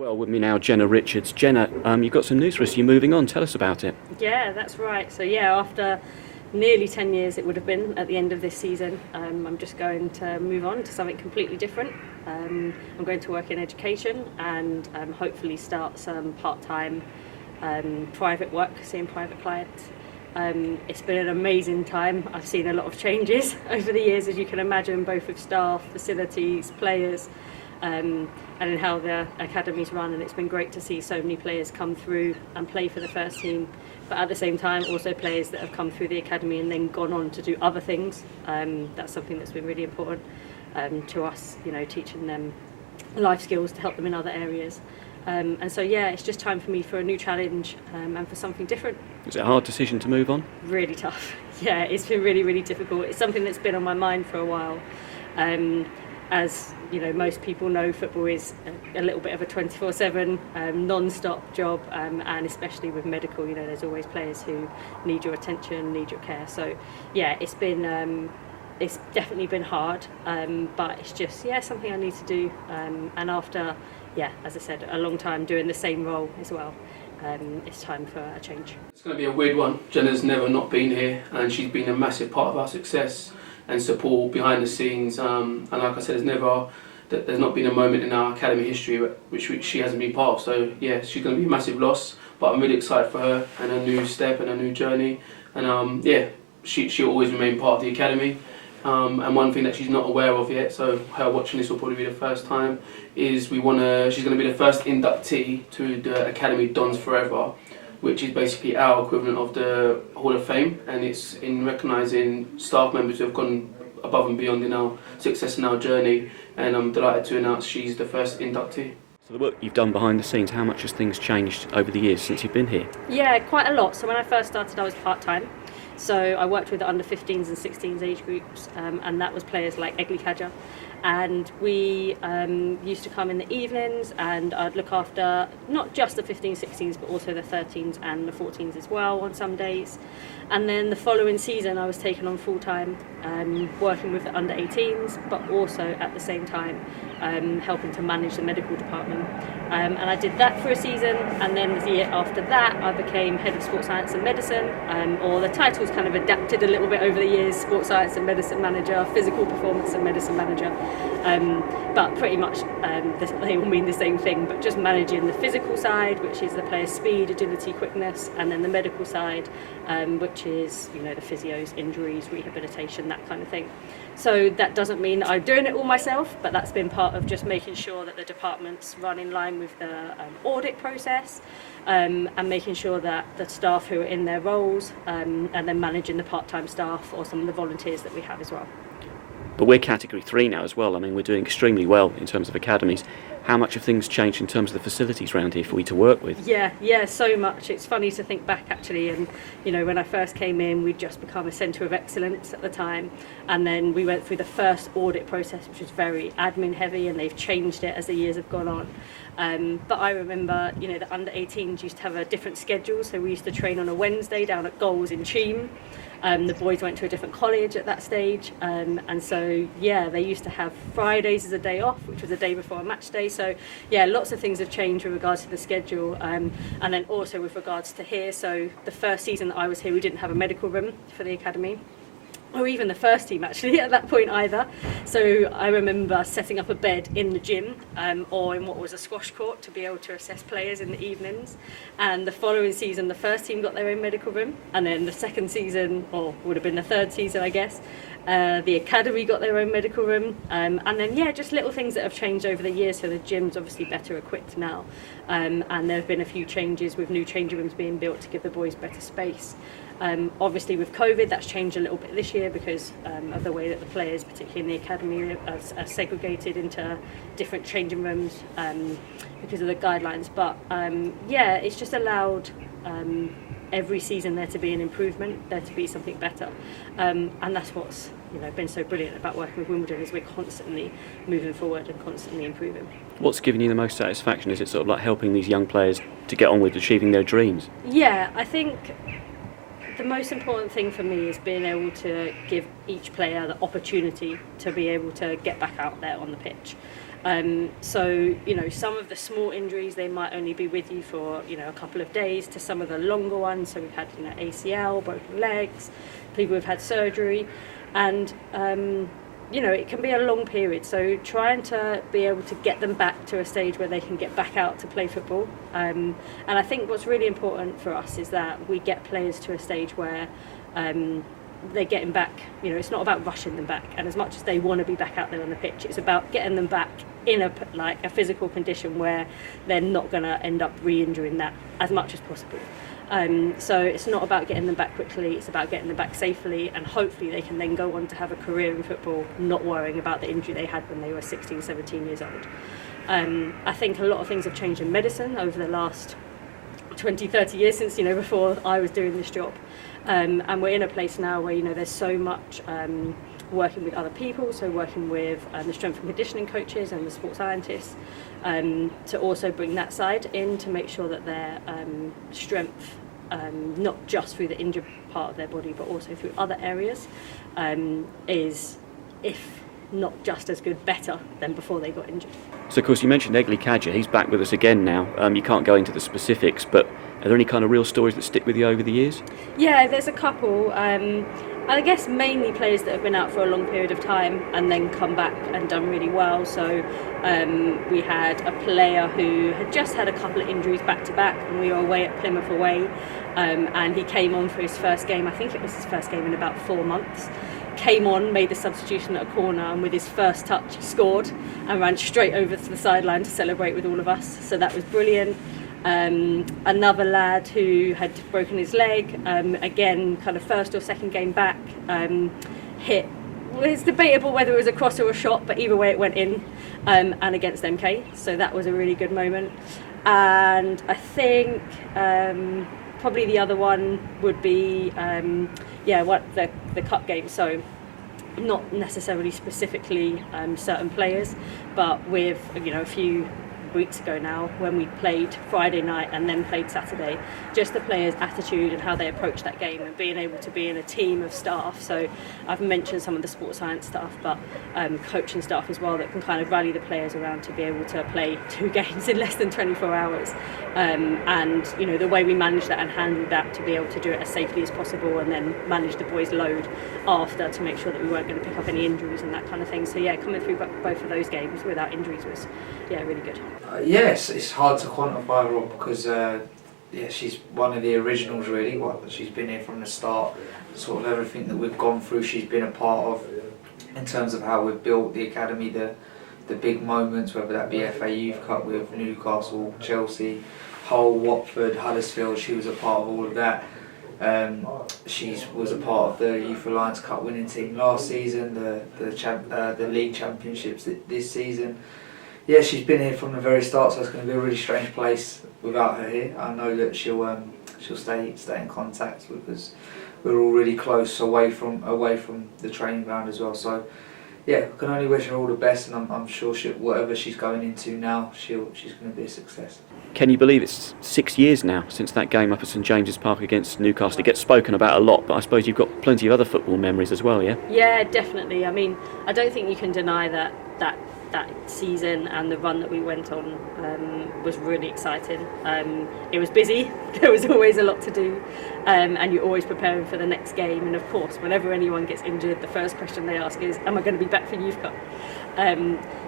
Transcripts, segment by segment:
Well, with me now, Jenna Richards. Jenna, you've got some news for us. You're moving on. Tell us about it. Yeah, that's right. So after nearly 10 years it would have been at the end of this season, I'm just going to move on to something completely different. I'm going to work in education and hopefully start some part-time private work, seeing private clients. It's been an amazing time. I've seen a lot of changes over the years, as you can imagine, both with staff, facilities, players, and in how the academy's run, and it's been great to see so many players come through and play for the first team, but at the same time also players that have come through the academy and then gone on to do other things. That's something that's been really important to us, teaching them life skills to help them in other areas. And so it's just time for me for a new challenge and for something different. Is it a hard decision to move on? Really tough. Yeah, it's been really, really difficult. It's something that's been on my mind for a while. As most people know, football is a little bit of a 24/7 non-stop job, and especially with medical, there's always players who need your attention, need your care. So it's been it's definitely been hard, but it's just something I need to do, and after as I said, a long time doing the same role as well, it's time for a change. It's going to be a weird one. Jenna's never not been here, and she's been a massive part of our success and support behind the scenes, and like I said, there's not been a moment in our academy history which she hasn't been part of. So she's going to be a massive loss, but I'm really excited for her and a new step and a new journey, and she'll always remain part of the academy. And one thing that she's not aware of yet, so her watching this will probably be the first time, is she's going to be the first inductee to the Academy Dons Forever, which is basically our equivalent of the Hall of Fame, and it's in recognising staff members who have gone above and beyond in our success and our journey, and I'm delighted to announce she's the first inductee. So the work you've done behind the scenes, how much has things changed over the years since you've been here? Yeah, quite a lot. So when I first started I was part-time, so I worked with the under 15s and 16s age groups, and that was players like Eglikaja. And we used to come in the evenings, and I'd look after not just the 15s, 16s, but also the 13s and the 14s as well on some days. And then the following season I was taken on full-time, working with the under 18s, but also at the same time helping to manage the medical department. And I did that for a season, and then the year after that I became Head of Sports Science and Medicine, or the title's kind of adapted a little bit over the years: Sports Science and Medicine Manager, Physical Performance and Medicine Manager. But pretty much they all mean the same thing, but just managing the physical side, which is the player's speed, agility, quickness, and then the medical side, which is the physios, injuries, rehabilitation, that kind of thing. So that doesn't mean that I'm doing it all myself, but that's been part of just making sure that the departments run in line with the audit process, and making sure that the staff who are in their roles, and then managing the part-time staff or some of the volunteers that we have as well. But we're Category 3 now as well. I mean, we're doing extremely well in terms of academies. How much have things changed in terms of the facilities around here for you to work with? Yeah, so much. It's funny to think back actually, and when I first came in, we'd just become a centre of excellence at the time, and then we went through the first audit process, which was very admin heavy, and they've changed it as the years have gone on. But I remember, the under 18s used to have a different schedule, so we used to train on a Wednesday down at Goals in Cheam. The boys went to a different college at that stage, and so they used to have Fridays as a day off, which was a day before a match day. So lots of things have changed with regards to the schedule, and then also with regards to here. So the first season that I was here, we didn't have a medical room for the academy, or even the first team actually at that point either. So I remember setting up a bed in the gym, or in what was a squash court, to be able to assess players in the evenings. And the following season the first team got their own medical room, and then the second season, or would have been the third season I guess, the academy got their own medical room, and then just little things that have changed over the years. So the gym's obviously better equipped now, and there have been a few changes with new changing rooms being built to give the boys better space. Obviously with COVID that's changed a little bit this year because of the way that the players, particularly in the academy, are segregated into different changing rooms because of the guidelines. But it's just allowed every season there to be an improvement, there to be something better, and that's what's been so brilliant about working with Wimbledon, is we're constantly moving forward and constantly improving. What's given you the most satisfaction? Is it sort of like helping these young players to get on with achieving their dreams? Yeah, I think the most important thing for me is being able to give each player the opportunity to be able to get back out there on the pitch. So, you know, some of the small injuries, they might only be with you for, you know, a couple of days, to some of the longer ones. So we've had, you know, ACL, broken legs, people who've had surgery, and, you know, it can be a long period. So trying to be able to get them back to a stage where they can get back out to play football. And I think what's really important for us is that we get players to a stage where they're getting back. You know, it's not about rushing them back, and as much as they want to be back out there on the pitch, it's about getting them back in a physical condition where they're not going to end up re-injuring that as much as possible. So it's not about getting them back quickly, it's about getting them back safely, and hopefully they can then go on to have a career in football, not worrying about the injury they had when they were 16, 17 years old. I think a lot of things have changed in medicine over the last 20, 30 years since, you know, before I was doing this job. And we're in a place now where, you know, there's so much working with other people, so working with the strength and conditioning coaches and the sports scientists, to also bring that side in to make sure that their strength, not just through the injured part of their body but also through other areas, is, if not just as good, better than before they got injured. So of course you mentioned Egley Kadja, he's back with us again now. You can't go into the specifics, but are there any kind of real stories that stick with you over the years? Yeah, there's a couple. I guess mainly players that have been out for a long period of time and then come back and done really well. So we had a player who had just had a couple of injuries back to back, and we were away at Plymouth away, and he came on for his first game. I think it was his first game in about 4 months. Came on, made the substitution at a corner, and with his first touch scored and ran straight over to the sideline to celebrate with all of us. So that was brilliant. Another lad who had broken his leg, again, kind of first or second game back, hit. Well, it's debatable whether it was a cross or a shot, but either way it went in, and against MK. So that was a really good moment. And I think probably the other one would be the cup game. So not necessarily specifically certain players, but with, you know, a few weeks ago now, when we played Friday night and then played Saturday, just the players' attitude and how they approach that game, and being able to be in a team of staff. So I've mentioned some of the sports science staff, but coaching staff as well, that can kind of rally the players around to be able to play 2 games in less than 24 hours. And, you know, the way we managed that and handled that to be able to do it as safely as possible, and then manage the boys' load after to make sure that we weren't going to pick up any injuries and that kind of thing. So yeah, coming through both of those games without injuries was, yeah, really good. Yes, it's hard to quantify her because she's one of the originals really. She's been here from the start. Sort of everything that we've gone through, she's been a part of, in terms of how we've built the academy, the big moments, whether that be FA Youth Cup with Newcastle, Chelsea, Hull, Watford, Huddersfield. She was a part of all of that. She was a part of the Youth Alliance Cup winning team last season, the league championships this season. Yeah, she's been here from the very start, so it's going to be a really strange place without her here. I know that she'll stay in contact because we're all really close away from the training ground as well. So yeah, I can only wish her all the best, and I'm sure whatever she's going into now, she's going to be a success. Can you believe it's 6 years now since that game up at St James's Park against Newcastle? It gets spoken about a lot, but I suppose you've got plenty of other football memories as well, yeah? Yeah, definitely. I mean, I don't think you can deny that season and the run that we went on was really exciting. It was busy, there was always a lot to do, and you're always preparing for the next game. And of course, whenever anyone gets injured, the first question they ask is, am I going to be back for Youth Cup?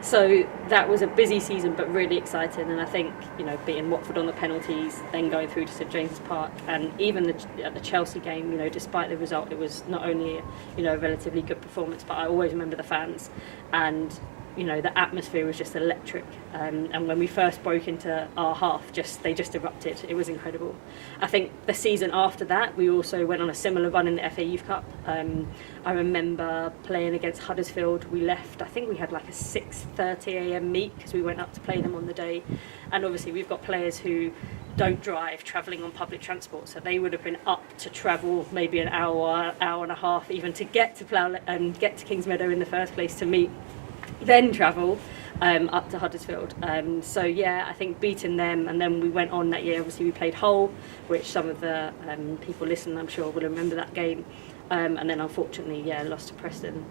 So that was a busy season, but really exciting. And I think, you know, beating Watford on the penalties, then going through to St James's Park, and even at the Chelsea game, you know, despite the result, it was not only, you know, a relatively good performance, but I always remember the fans, and you know, the atmosphere was just electric, and when we first broke into our half, they just erupted. It was incredible. I think the season after that, we also went on a similar run in the FA Youth Cup. I remember playing against Huddersfield. We left, I think we had like a 6:30 a.m. meet because we went up to play them on the day, and obviously we've got players who don't drive, travelling on public transport, so they would have been up to travel maybe an hour and a half even to get to get to Kingsmeadow in the first place to meet, then travel up to Huddersfield. So yeah, I think beating them, and then we went on that year, obviously we played Hull, which some of the people listening I'm sure will remember that game. and then unfortunately, lost to Preston.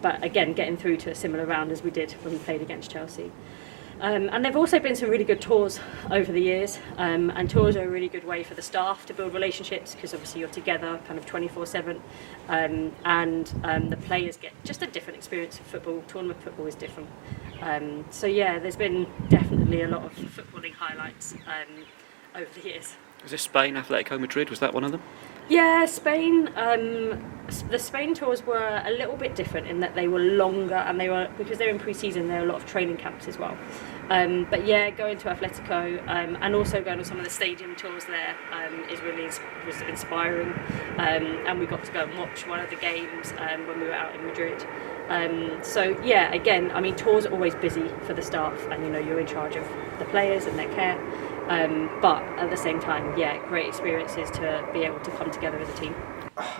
But again, getting through to a similar round as we did when we played against Chelsea. And there have also been some really good tours over the years, and tours are a really good way for the staff to build relationships, because obviously you're together kind of 24/7, and the players get just a different experience of football. Tournament football is different. So yeah, there's been definitely a lot of footballing highlights over the years. Was this Spain, Atletico Madrid, was that one of them? Yeah, Spain. The Spain tours were a little bit different in that they were longer, and they were, because they were in pre-season, there were a lot of training camps as well. But yeah, going to Atletico and also going to some of the stadium tours there was inspiring. And we got to go and watch one of the games when we were out in Madrid. So yeah, again, I mean, tours are always busy for the staff, and you're in charge of the players and their care. But at the same time, yeah, great experiences to be able to come together as a team.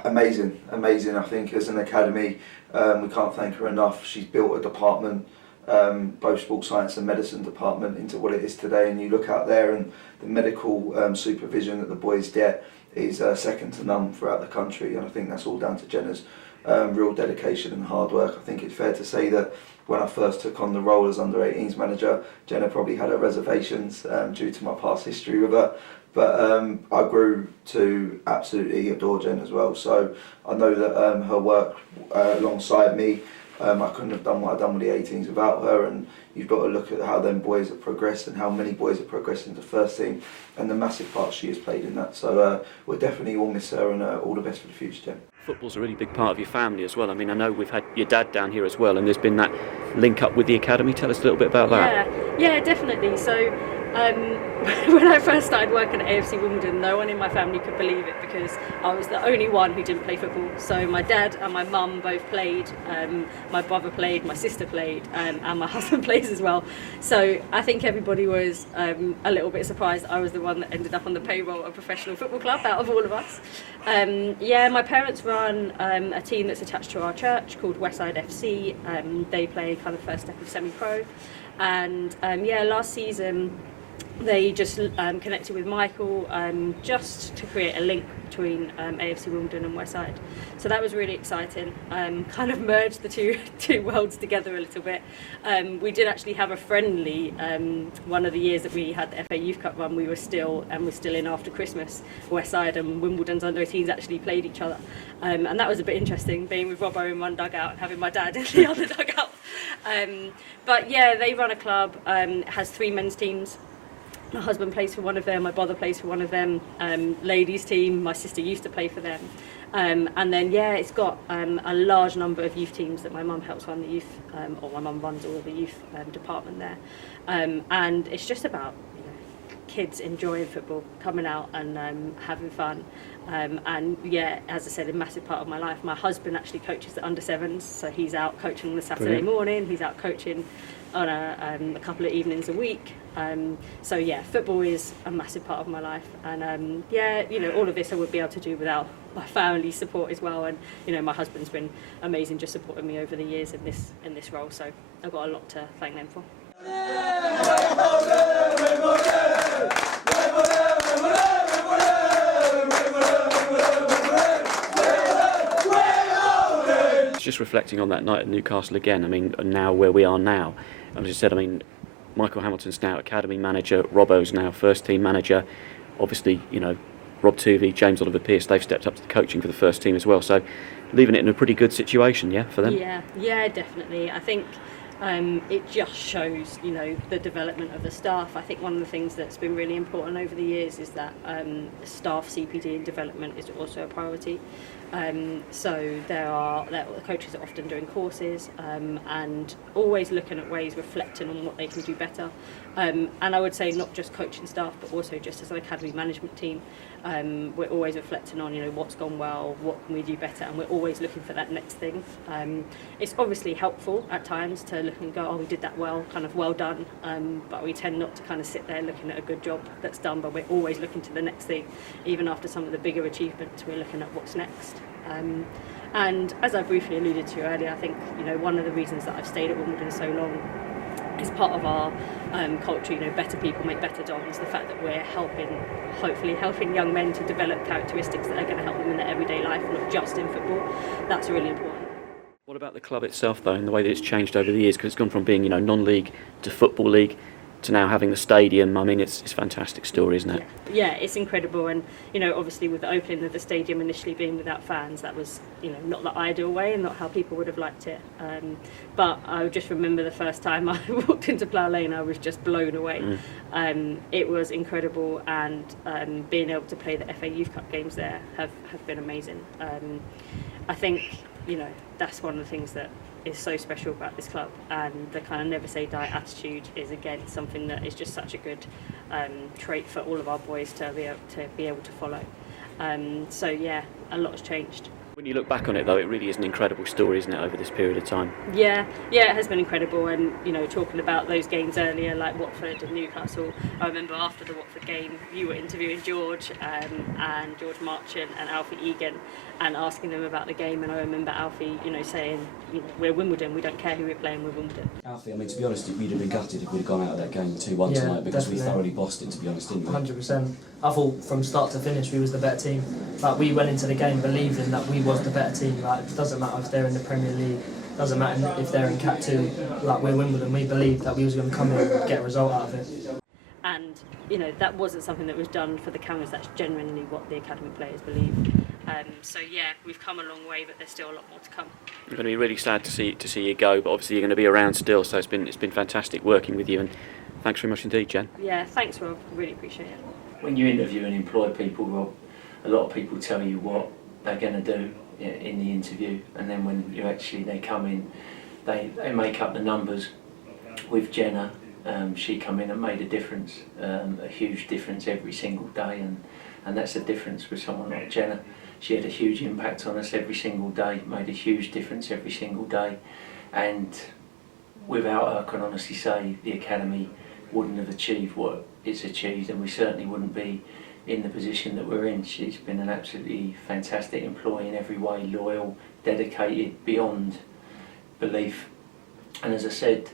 Amazing. I think as an academy, we can't thank her enough. She's built a department, both sports science and medicine department, into what it is today. And you look out there, and the medical supervision that the boys get is second to none throughout the country. And I think that's all down to Jenna's real dedication and hard work. I think it's fair to say that when I first took on the role as under-18s manager, Jenna probably had her reservations due to my past history with her. But I grew to absolutely adore Jen as well. So I know that her work alongside me, I couldn't have done what I've done with the 18s without her. And you've got to look at how them boys have progressed and how many boys have progressed into first team, and the massive part she has played in that. So we'll definitely all miss her, and all the best for the future, Jen. Football's a really big part of your family as well. I mean, I know we've had your dad down here as well, and there's been that link up with the academy. Tell us a little bit about that. Yeah, definitely. So when I first started working at AFC Wimbledon, no one in my family could believe it, because I was the only one who didn't play football. So my dad and my mum both played, my brother played, my sister played, and my husband plays as well. So I think everybody was a little bit surprised I was the one that ended up on the payroll of a professional football club out of all of us. My parents run a team that's attached to our church called Westside FC. They play kind of first step of semi-pro. And last season they just connected with Michael just to create a link between AFC Wimbledon and Westside. So that was really exciting. Kind of merged the two worlds together a little bit. We did actually have a friendly one of the years that we had the FA Youth Cup run. We're still in after Christmas. Westside and Wimbledon's under-18s actually played each other, and that was a bit interesting, being with Robbo in one dugout and having my dad in the other dugout. But yeah, they run a club. It has 3 men's teams. My husband plays for one of them, my brother plays for one of them, ladies team, my sister used to play for them. And then, it's got a large number of youth teams that my mum helps run the youth, or my mum runs all of the youth department there. And it's just about kids enjoying football, coming out and having fun. And as I said, a massive part of my life. My husband actually coaches the under-7s, so he's out coaching on the Saturday morning, he's out coaching on a couple of evenings a week. Football is a massive part of my life, and all of this I would be able to do without my family's support as well. And my husband's been amazing, just supporting me over the years in this role. So I've got a lot to thank them for. Just reflecting on that night at Newcastle again. I mean, now where we are now, as I said, I mean, Michael Hamilton's now academy manager, Robbo's now first team manager. Obviously, Rob Tuvey, James Oliver-Pearce, they've stepped up to the coaching for the first team as well. So leaving it in a pretty good situation, for them. Yeah, definitely. I think it just shows, the development of the staff. I think one of the things that's been really important over the years is that staff CPD and development is also a priority. So the coaches are often doing courses and always looking at ways, reflecting on what they can do better. And I would say not just coaching staff, but also just as an academy management team. We're always reflecting on, what's gone well, what can we do better, and we're always looking for that next thing. It's obviously helpful at times to look and go, we did that well, kind of well done, but we tend not to kind of sit there looking at a good job that's done, but we're always looking to the next thing. Even after some of the bigger achievements, we're looking at what's next. And as I briefly alluded to earlier, I think one of the reasons that I've stayed at Wimbledon so long is part of our culture, you know, better people make better dons, the fact that we're hopefully helping young men to develop characteristics that are going to help them in their everyday life, not just in football, that's really important. What about the club itself, though, and the way that it's changed over the years? Because it's gone from being, you know, non-league to football league to now having the stadium. I mean, it's a fantastic story, isn't it? Yeah, it's incredible. And, you know, obviously with the opening of the stadium initially being without fans, that was, you know, not the ideal way and not how people would have liked it. But I just remember the first time I walked into Plough Lane, I was just blown away. It was incredible, and being able to play the FA Youth Cup games there have been amazing. I think, you know, that's one of the things that is so special about this club, and the kind of never say die attitude is again something that is just such a good trait for all of our boys to be able to follow. So yeah, a lot has changed. When you look back on it, though, it really is an incredible story, isn't it, over this period of time? Yeah, it has been incredible. And, you know, talking about those games earlier, like Watford and Newcastle, I remember after the Watford game, you were interviewing George and George Marchant and ALFIE EGAN, and asking them about the game. And I remember ALFIE, you know, saying, you know, we're Wimbledon, we don't care who we're playing, we're Wimbledon. ALFIE, I mean, to be honest, we'd have been gutted if we'd gone out of that game 2-1 tonight, because definitely. we thoroughly bossed it, to be honest, didn't we? 100%. I thought from start to finish we was the better team. Like, we went into the game believing that we was the better team. Like, it doesn't matter if they're in the Premier League, doesn't matter if they're in Cat 2. Like, we're Wimbledon. We believed that we was going to come in and get a result out of it. And, you know, that wasn't something that was done for the cameras. That's genuinely what the academy players believe. So yeah, we've come a long way, but there's still a lot more to come. I'm going to be really sad to see you go, but obviously you're going to be around still. So it's been fantastic working with you, and thanks very much indeed, Jen. Yeah, thanks, Rob. Really appreciate it. When you interview and employ people, Rob, a lot of people tell you what they're going to do in the interview, and then when they come in, they make up the numbers. With Jenna, she come in and made a difference, a huge difference every single day, and that's the difference with someone like Jenna. She had a huge impact on us every single day, made a huge difference every single day, and without her, I can honestly say the academy wouldn't have achieved what it's achieved, and we certainly wouldn't be in the position that we're in. She's been an absolutely fantastic employee in every way, loyal, dedicated, beyond belief. And as I said,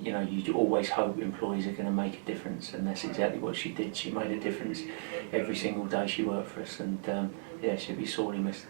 you know, you always hope employees are going to make a difference, and that's exactly what she did. She made a difference every single day she worked for us, and yeah, she'll be sorely missed.